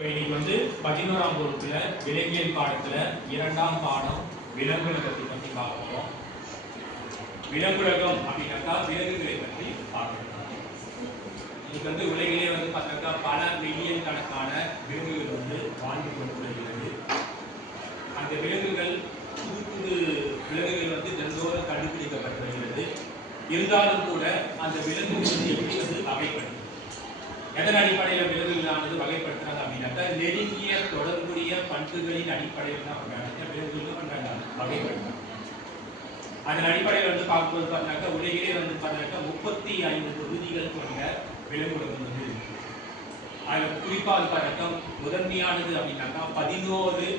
இன்னைக்கு வந்து 11ஆம் வகுப்புல விலங்கியல் பாடத்துல 2ஆம் பாடம் விலங்குலகத்தை பற்றி பார்க்க போறோம். விலங்குலகம் அப்படின்னாக்கா விலங்குகளை பற்றி பார்க்கணும். இன்னைக்கு வந்து உலகிலே வந்து பார்த்தாக்கா பல மில்லியன் கணக்கான விலங்குகள் வந்து வாழ்ந்து கொண்டிருக்கிறது. அந்த விலங்குகள் புது புது விலங்குகள் வந்து தினந்தோறும் கண்டுபிடிக்கப்பட்டு வருகிறது. இருந்தாலும் கூட அந்த விலங்குகள் வந்து எப்படி வந்து வகைப்படுது, எதன் அடிப்படையில் விலங்குகளானது வகைப்படுத்துறாங்க அப்படின்னாக்கா நெருங்கிய தொடர்புடைய பண்புகளின் அடிப்படையில் தான் விலங்குகள் பண்றாங்க வகைப்படுத்துறாங்க. அதன் அடிப்படையில் வந்து பார்க்கும்போது பார்த்தாக்கா உலகிலே வந்து பார்த்தாக்கா 35 தொகுதிகள் கொண்ட விலங்குகள் வந்து இருக்கு. அதில் குறிப்பாக பார்த்தாக்கா முதன்மையானது அப்படின்னாக்கா 11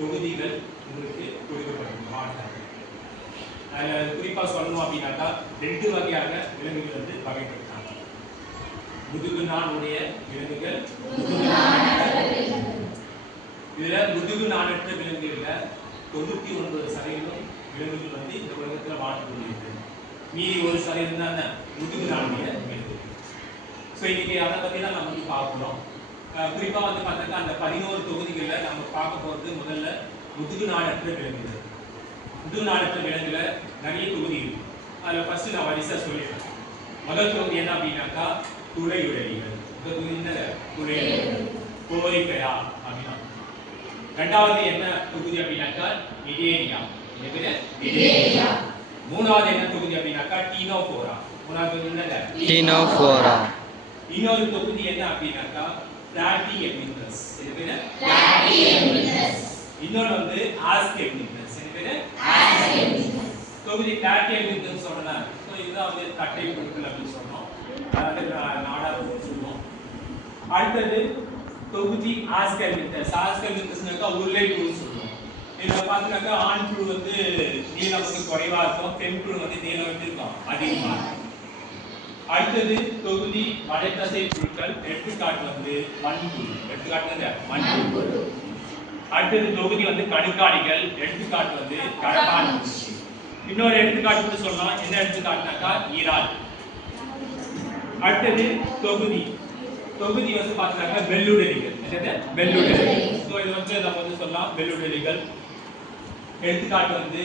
தொகுதிகள் உங்களுக்கு கொடுக்கப்பட்டிருக்கு. அதில் குறிப்பாக சொல்லணும் அப்படின்னாக்கா 2 வகையாக விலங்குகள் வந்து வகைப்படுத்துறாங்க. முதுகு நாணுடைய விலங்குகள், இதுல முதுகு நாணற்ற விலங்குகள்ல 99% விலங்குகள் வந்து இந்த உலகத்துல வாழ்ந்து கொண்டிருக்கிறது. மீதி 1% தான் முதுகு நாணுடைய விலங்குகள். ஸோ இன்னைக்கு அதை பத்தி தான் நம்ம வந்து பார்க்கணும். குறிப்பா வந்து பார்த்தாக்கா அந்த 11 தொகுதிகள்ல நம்ம பார்க்க போறது முதல்ல முதுகு நாணற்ற விலங்குகள். முதுகு நாணற்ற விலங்குல நிறைய தொகுதி இருக்கு. அதுல ஃபர்ஸ்ட் நான் வரிசை சொல்லிடுறேன். முதல் தொகுதி என்ன அப்படின்னாக்கா துளையுடலிகள். துளையுடலிகள் கோரிஃபெரா அப்படின்னா. இரண்டாவது என்ன தொகுதி அப்படின்னாக்கா நிடேரியா. மூணாவது என்ன தொகுதி அப்படின்னாக்கா டீனோஃபோரா. மூணாவது தொகுதி என்னங்க டீனோஃபோரா. இன்னொரு தொகுதி என்ன அப்படின்னாக்கா பிளாட்டிஹெமினஸ். இது பேரு பிளாட்டிஹெமினஸ். இன்னொரு வந்து ஆஸ்கெமினஸ். இது பேரு ஆஸ்கெமினஸ். தொகுதி பிளாட்டிஹெமினஸ் சொன்னா சோ இதுதான் வந்து கட்டை புழுக்கள் அப்படி சொல்றோம். அதாவது நாடார் சொல்லுவோம். அடுத்தது தொகுதி ஆஸ்கெமினஸ். ஆஸ்கெமினஸ்னாக்கா உருளை புழு சொல்லுவோம். இதுல பாத்தீங்கன்னாக்கா ஆண் புழு வந்து நீளம் வந்து குறைவா இருக்கும், பெண் புழு வந்து நீளம் வந்து இருக்கும் அதிகமா இருக்கும். அடுத்தது தொகுதி வளைத்தசை புழுக்கள். எடுத்துக்காட்டு வந்து மண்புழு. எடுத்துக்காட்டு மண்புழு. அடுத்தது தொகுதி வந்து கணுக்காலிகள். எடுத்துக்காட்டு வந்து கடப்பான் பூச்சி. இன்னொரு எடுத்துக்காட்டு சொல்லலாம். என்ன எடுத்துக்காட்டுனாக்கா ஈரால். அடுத்தது தொகுதி வந்து பாத்தீங்கன்னா வெள்ளுடலிகள். என்னது வெள்ளுடலிகள். சோ இது வந்து நம்ம வந்து சொல்லலாம் வெள்ளுடலிகள். எடுத்துக்காட்டு வந்து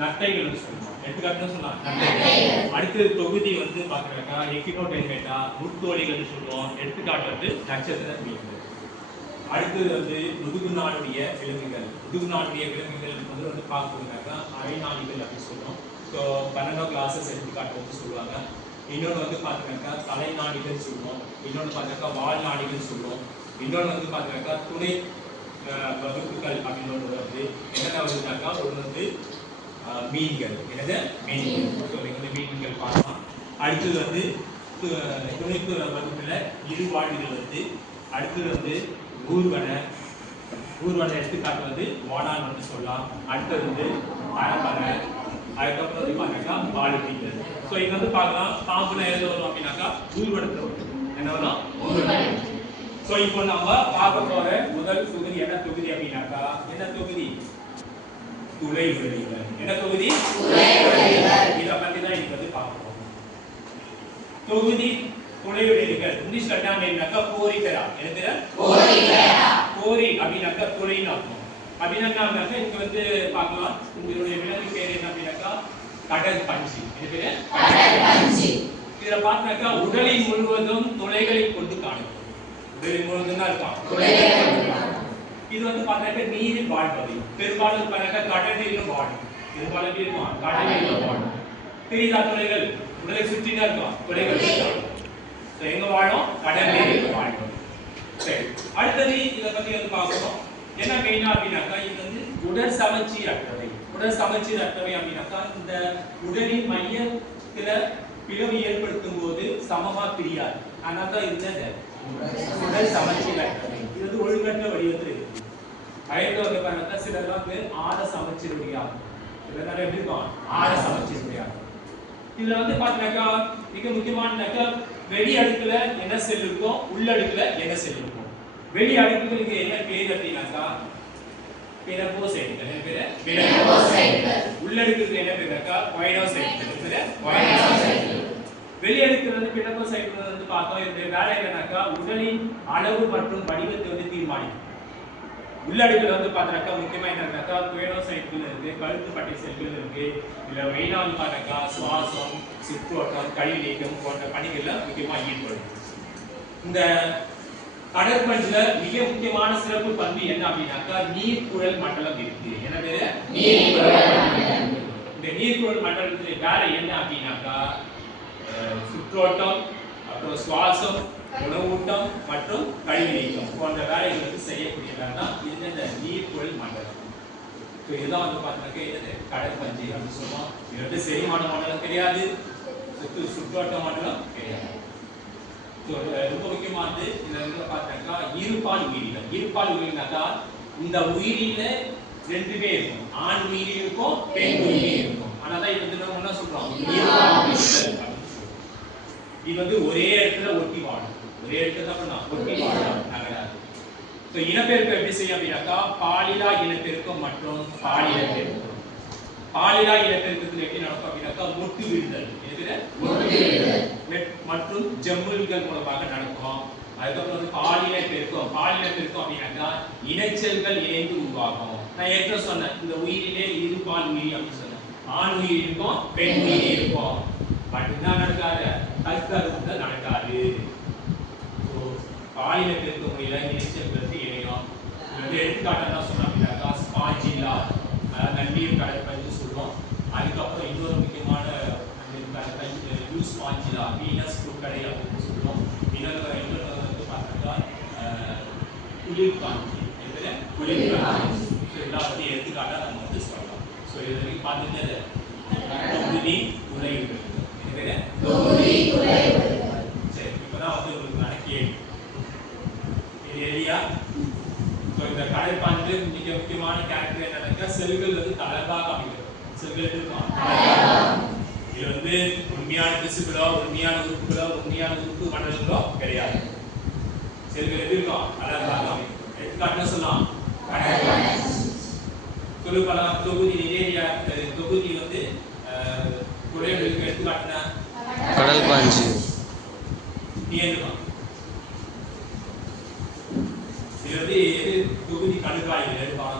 நத்தைகள் சொல்லலாம். எடுத்துக்காட்டுன்னு சொல்லலாம் நத்தைகள். அடுத்த தொகுதி வந்து பாத்தீங்கன்னா எக்கினோடெர்மேட்டா முட்தோலிகள் சொல்லுவோம். எடுத்துக்காட்டு வந்து நட்சத்திர மீன்கள். அடுத்தது வந்து முதுகுநாடுடைய விலங்குகள். முதுகுநாடுடைய விலங்குகள் வந்து பார்க்கணும்னாக்கா அரைநாளிகள் அப்படின்னு சொல்லுவோம். ஸோ 12 கிளாஸஸ் எடுத்துக்காட்டு வந்து சொல்லுவாங்க. இன்னொன்று வந்து பார்த்தீங்கன்னாக்கா தலைநாடிகள் சொல்லுவோம். இன்னொன்று பார்த்தீங்கன்னா வாழ்நாடிகள் சொல்லுவோம். இன்னொன்று வந்து பார்த்தீங்கன்னாக்கா துணை வகுப்புகள் அப்படின்னு ஒன்று வந்து என்னென்ன வருதுனாக்கா ஒன்று வந்து மீன்கள். என்னது மீன்கள். ஸோ நீங்கள் வந்து மீன்கள் பார்க்கலாம். அடுத்தது வந்து துணைப்பு வகுப்பில் இருவாழ்விகள் வந்து. அடுத்தது வந்து ஊர்வனை எடுத்துக்காட்டு வந்து வாடான் வந்து சொல்லலாம். அடுத்தது வந்து அரைப்பறை. அதுக்கப்புறம் வந்து பார்த்தீங்கன்னா வாழுத்தீங்கள். ஸோ இது வந்து பார்க்கலாம் பாம்புல எது வரும் அப்படின்னாக்கா ஊர்வனத்தில் வரும். என்ன வரும் ஊர்வனை. ஸோ இப்போ நம்ம பார்க்க போற முதல் தொகுதி என்ன தொகுதி அப்படின்னாக்கா என்ன தொகுதி துளையுடலிகள். என்ன தொகுதி துளையுடலிகள். இதை பற்றி தான் இன்னைக்கு வந்து பார்க்க போறோம். தொகுதி துளையுடலிகள் இங்கிலீஷ்ல என்னன்னாக்கா கோரிஃபெரா. என்னது கோரிஃபெரா. கோரி அப்படின்னாக்கா துளைன்னு அர்த்தம். அப்படின்னாக்கா இங்க வந்து பார்க்கலாம் உங்களுடைய விலங்கு பேர் என்ன அப்படின்னாக்கா கடல் பன்றி. இது பேரு கடல் பன்றி. இதுல பார்த்தீங்கன்னாக்கா உடலின் முழுவதும் துளைகளை கொண்டு காணப்படும். உடலின் முழுவதும் தான் இருக்கும் துளைகளை கொண்டு காணப்படும். இது வந்து பார்த்தீங்கன்னா நீரில் வாழ்வது. பெரும்பாலும் பார்த்தீங்கன்னா கடல் நீரில் வாழும். பெரும்பாலும் இருக்கும் கடல் நீரில் வாழும். பெரிதா துளைகள் உடலை சுற்றி தான் இருக்கும் துளைகள் இருக்கும். எங்க வாழும் கடல் நீரில் வாழும். சரி, அடுத்தது இதை பத்தி வந்து பார்க்கணும். என்ன மெயினா அப்படின்னாக்கா இது வந்து உடல் சமச்சீர் அற்றவை. உடல் சமச்சீர் அற்றவை அப்படின்னாக்கா இந்த உடலின் மையத்துல பிளவு ஏற்படுத்தும் போது சமமா பிரியாது. அதனால இந்த உடல் சமச்சீர் அற்றவை. இது வந்து ஒழுங்கற்ற வடிவத்தில் இருக்கு. அயற்ற வந்து பார்த்தா சிலர்லாம் வந்து ஆட சமச்சீர் உடையாது. சிலர் எப்படி இருக்கும் ஆட சமச்சீர் உடையாது. இதுல வந்து பாத்தீங்கன்னாக்கா மிக முக்கியமானதாக்கா வெளி அடுக்குல என்ன செல் இருக்கும், உள்ளடுக்குல என்ன செல் இருக்கும். வெளி அடுக்குகளுக்கு என்ன பேர் அப்படின்னாக்கா பினபோசைட்டுகள். என்ன பேரு பினபோசைட்டுகள். உள்ளடுக்குக்கு என்ன பேருனாக்கா வைனோசைட்டுகள். என்ன பேரு வைனோசைட்டுகள். வெளியெடுக்கிறது வந்து பினோசைட்டோசிஸ் வந்து பார்த்தோம். இதோட வேலை என்னன்னாக்கா உடலின் அளவு மற்றும் வடிவத்தை வந்து தீர்மானிக்கும். உள்ளடுக்குல வந்து பார்த்தீங்கன்னாக்கா முக்கியமா என்னன்னாக்கா குவேனோசைட்டுகள் இருக்கு, கழுத்து பட்டை செல்கள் இருக்கு. இல்ல மெயினா வந்து பார்த்தீங்கன்னாக்கா சுவாசம், சுற்றோட்டம், கழிவு நீக்கம் போன்ற பணிகள்ல முக்கியமா ஈடுபடும். இந்த கடற்பஞ்சுல மிக முக்கியமான சிறப்பு பண்பு என்ன அப்படின்னாக்கா நீர்க்குழல் மண்டலம் இருக்கு. எனவே இந்த நீர்க்குழல் மண்டலத்துடைய வேலை என்ன அப்படின்னாக்கா சுற்றோட்டம், அப்புறம் சுவாசம், உணவூட்டம் மற்றும் கழிவு நீக்கம் போன்ற வேலைகள் வந்து செய்யக்கூடியதான் தான் இந்த நீர்க்குழல் மண்டலம். இதுதான் வந்து பார்த்தீங்கன்னாக்கா இது கடற்பஞ்சு அப்படின்னு சொல்லுவோம். இது வந்து செரிமான மண்டலம் கிடையாது, சுற்றோட்ட மண்டலம் கிடையாது. ரொம்ப முக்கியமானது இந்த இடத்துல பார்த்தீங்கன்னாக்கா இருபால் உயிரிகள். இருபால் உயிரினாக்கா இந்த உயிரில ரெண்டுமே இருக்கும், ஆண் உயிரி இருக்கும், பெண் உயிரி இருக்கும். ஆனாதான் இது வந்து நம்ம என்ன சொல்றோம், இருபால் உயிரிகள். இது வந்து ஒரே இடத்துல ஒட்டி வாழும், ஒரே இடத்துல தான் பண்ணா ஒட்டி வாழும், நகராது. ஸோ இனப்பெருக்கம் எப்படி செய்யும் அப்படின்னாக்கா பாலிலா இனப்பெருக்கம் மற்றும் பாலின பெருக்கம். பாலிலா இனப்பெருக்கத்தில் எப்படி நடக்கும் அப்படின்னாக்கா மொட்டு விடுதல் மற்றும் ஜம்முல்கள் மூலமாக நடக்கும். அதுக்கப்புறம் வந்து பாலின பெருக்கம். பாலின பெருக்கம் அப்படின்னாக்கா இனச்செல்கள் இணைந்து உருவாகும். நான் ஏற்கனவே சொன்னேன், இந்த உயிரிலே இரு பால் உயிரி அப்படின்னு சொன்னேன். ஆண் உயிரி இருக்கும், பெண் உயிரி இருக்கும். பட் என்ன நடக்காது, கருத்தறுத்தல் நடக்காது. பாலின பெருக்க முறையில இனச்செல்களுக்கு இணையும். எடுத்துக்காட்டு என்ன சொன்னோம் அப்படின்னாக்கா ஸ்பாஞ்சிலா, நன்னீர் கடற்பஞ்சு சொல்லுவோம். அதுக்கப்புறம் இன்னொரு முக்கியமான யூஸ் ஸ்பாஞ்சிலா, வீனஸ் புற்கடை அப்படின்னு சொல்லுவோம். இன்னொரு வந்து பார்த்தீங்கன்னா குளிர்காஞ்சி, குளிர்காஞ்சி. ஸோ இதெல்லாம் வந்து எடுத்துக்காட்டாக நம்ம வந்து சொல்லலாம். ஸோ இது வரைக்கும் பார்த்துட்டு தொகுதி உரையுகள். சரி, இப்போதான் வந்து உங்களுக்கு நான் கேள்வி இது எளியா. ஸோ இந்த கடற்பாஞ்சு மிக முக்கியமான கேரக்டர் என்னன்னாக்கா செல்கள் வந்து தளர்வாக அமைகிறது. செல்கள் இருக்கும், இது வந்து உண்மையான திசுக்களோ, உண்மையான உறுப்புகளோ, உண்மையான உறுப்பு மண்டலங்களோ கிடையாது. செல்கள் எது இருக்கும், தளர்வாக அமைக்கும். எடுத்துக்காட்டு சொல்லலாம், சொல்லலாம் தொகுதி நிவேரியா தொகுதி வந்து குறைகளுக்கு எடுத்துக்காட்டுனா கடல் பாஞ்சு நீ எழுதலாம். இது வந்து எது தொகுதி கடுக்காய்கள் எடுப்பாங்க.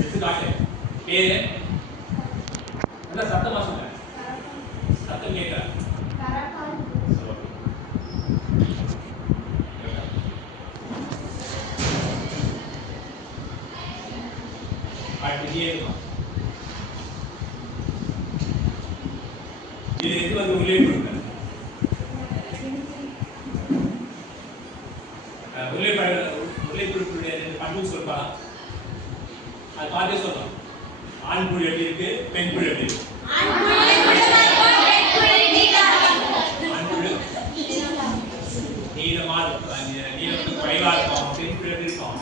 எடுத்துக்காட்டு பேரு நல்லா சத்தமா சொல்ல, சத்தம் கேட்கல. இது எது வந்து உள்ளே கொடுங்க உள்ளே பண்பு சொல்பா அது பார்த்து சொல்லலாம். ஆண் புழு எப்படி இருக்கு, பெண் புழு எப்படி இருக்கு? ஆண் புழு நீளமா இருக்கும், நீளத்துக்கு குறைவா இருக்கும். பெண் புழு எப்படி இருக்கும்?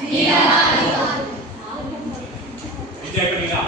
என்ஜாய் பண்ணீங்களா?